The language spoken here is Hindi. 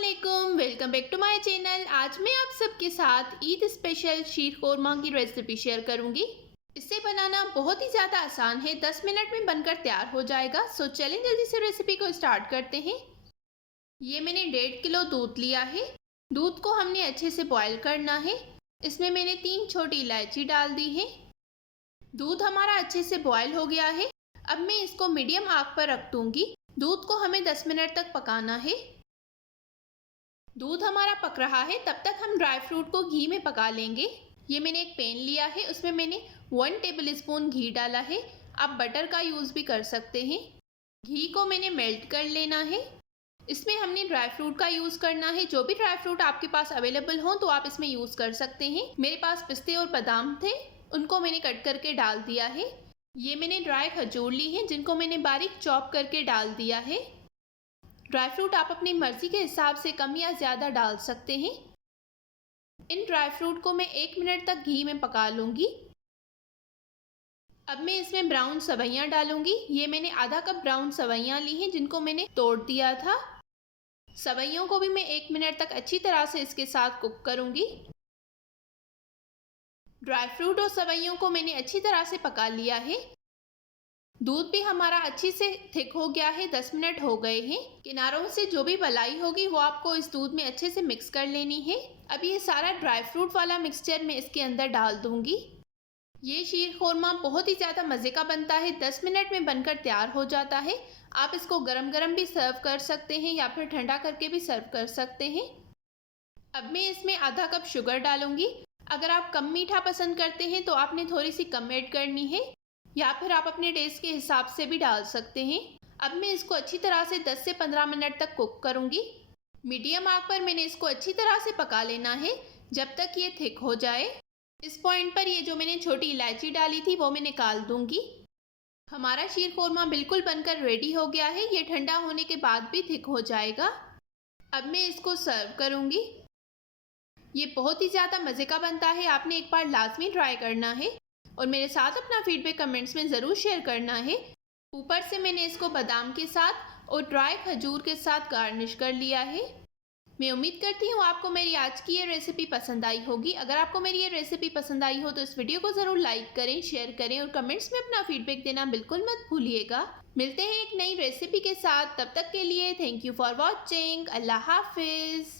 अस्सलामुअलैकुम, welcome back to my channel. आज मैं आप सबके साथ ईद स्पेशल शीर कोरमा की रेसिपी शेयर करूंगी। इसे बनाना बहुत ही ज़्यादा आसान है, 10 मिनट में बनकर तैयार हो जाएगा। सो चलें जल्दी से रेसिपी को स्टार्ट करते हैं। ये मैंने 1.5 किलो दूध लिया है। दूध को हमने अच्छे से बॉयल करना है। इसमें मैंने 3 छोटी इलायची डाल दी है। दूध हमारा अच्छे से बॉयल हो गया है। अब मैं इसको मीडियम आग पर रख दूंगी। दूध को हमें 10 मिनट तक पकाना है। दूध हमारा पक रहा है, तब तक हम ड्राई फ्रूट को घी में पका लेंगे। ये मैंने एक पैन लिया है, उसमें मैंने 1 टेबल स्पून घी डाला है। आप बटर का यूज़ भी कर सकते हैं। घी को मैंने मेल्ट कर लेना है। इसमें हमने ड्राई फ्रूट का यूज़ करना है। जो भी ड्राई फ्रूट आपके पास अवेलेबल हो तो आप इसमें यूज़ कर सकते हैं। मेरे पास पिस्ते और बादाम थे, उनको मैंने कट करके डाल दिया है। ये मैंने ड्राई खजूर ली है, जिनको मैंने बारीक चॉप करके डाल दिया है। ड्राई फ्रूट आप अपनी मर्ज़ी के हिसाब से कम या ज़्यादा डाल सकते हैं। इन ड्राई फ्रूट को मैं 1 मिनट तक घी में पका लूँगी। अब मैं इसमें ब्राउन सवैयाँ डालूँगी। ये मैंने आधा कप ब्राउन सवैयाँ ली हैं, जिनको मैंने तोड़ दिया था। सवैयों को भी मैं 1 मिनट तक अच्छी तरह से इसके साथ कुक करूँगी। ड्राई फ्रूट और सवैयों को मैंने अच्छी तरह से पका लिया है। दूध भी हमारा अच्छी से थिक हो गया है, 10 मिनट हो गए हैं। किनारों से जो भी मलाई होगी वो आपको इस दूध में अच्छे से मिक्स कर लेनी है। अब ये सारा ड्राई फ्रूट वाला मिक्सचर मैं इसके अंदर डाल दूंगी। ये शीर खोरमा बहुत ही ज़्यादा मज़े का बनता है, 10 मिनट में बनकर तैयार हो जाता है। आप इसको गरम गरम भी सर्व कर सकते हैं या फिर ठंडा करके भी सर्व कर सकते हैं। अब मैं इसमें आधा कप शुगर डालूंगी। अगर आप कम मीठा पसंद करते हैं तो आपने थोड़ी सी कम ऐड करनी है, या फिर आप अपने टेस्ट के हिसाब से भी डाल सकते हैं। अब मैं इसको अच्छी तरह से 10 से 15 मिनट तक कुक करूंगी। मीडियम आग पर मैंने इसको अच्छी तरह से पका लेना है, जब तक ये थिक हो जाए। इस पॉइंट पर ये जो मैंने छोटी इलायची डाली थी वो मैं निकाल दूंगी। हमारा शीर खोरमा बिल्कुल बनकर रेडी हो गया है। ये ठंडा होने के बाद भी थिक हो जाएगा। अब मैं इसको सर्व करूंगी। ये बहुत ही ज़्यादा मज़े का बनता है, आपने एक बार लाजमी ट्राई करना है और मेरे साथ अपना फीडबैक कमेंट्स में ज़रूर शेयर करना है। ऊपर से मैंने इसको बादाम के साथ और ड्राई खजूर के साथ गार्निश कर लिया है। मैं उम्मीद करती हूँ आपको मेरी आज की ये रेसिपी पसंद आई होगी। अगर आपको मेरी ये रेसिपी पसंद आई हो तो इस वीडियो को ज़रूर लाइक करें, शेयर करें और कमेंट्स में अपना फीडबैक देना बिल्कुल मत भूलिएगा। मिलते हैं एक नई रेसिपी के साथ, तब तक के लिए थैंक यू फॉर वॉचिंग। अल्लाह हाफिज़।